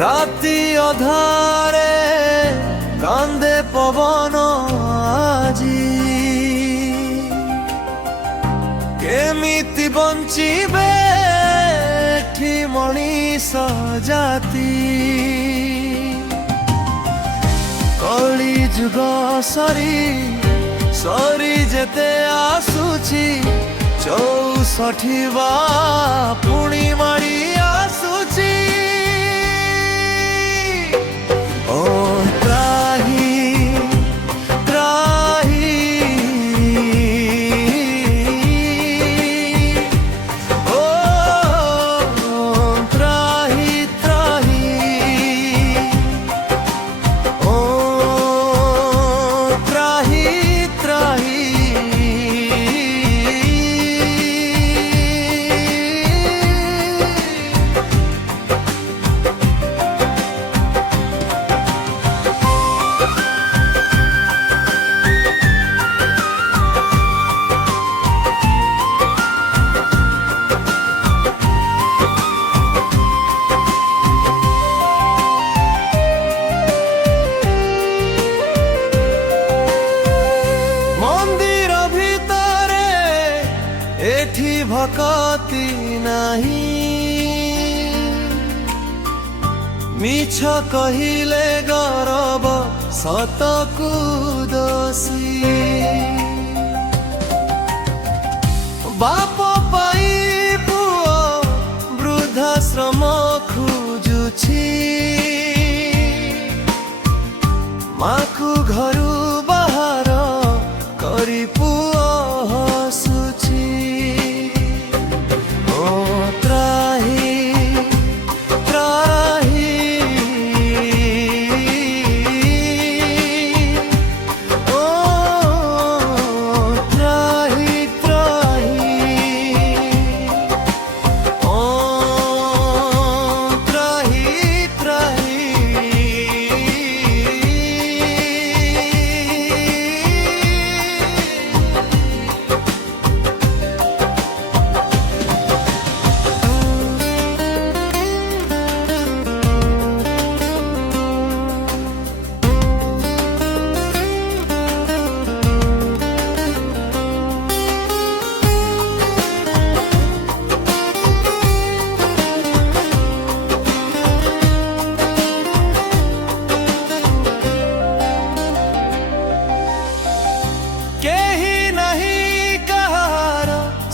राति अधारे कांदे पवन आजी केमिति बंचिबे एठी मनीष जाति कली जुग सरी सरी जेते आसुची 64 पुणी माड़ी आसुची ओ त्राही त्राही ओ त्राही त्राही ओ त्राही त्राही एठी भकती नहीं मिछ कहिले गरब सतकु दोषी बाप पाई पुओ वृद्धाश्रम खोजुछि माकु घरु बाहर करी पुओ हसुछि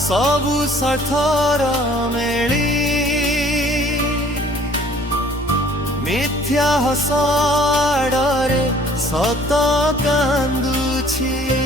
सबु सठर मेली मिथ्या हस आड़े सत कांदुछि।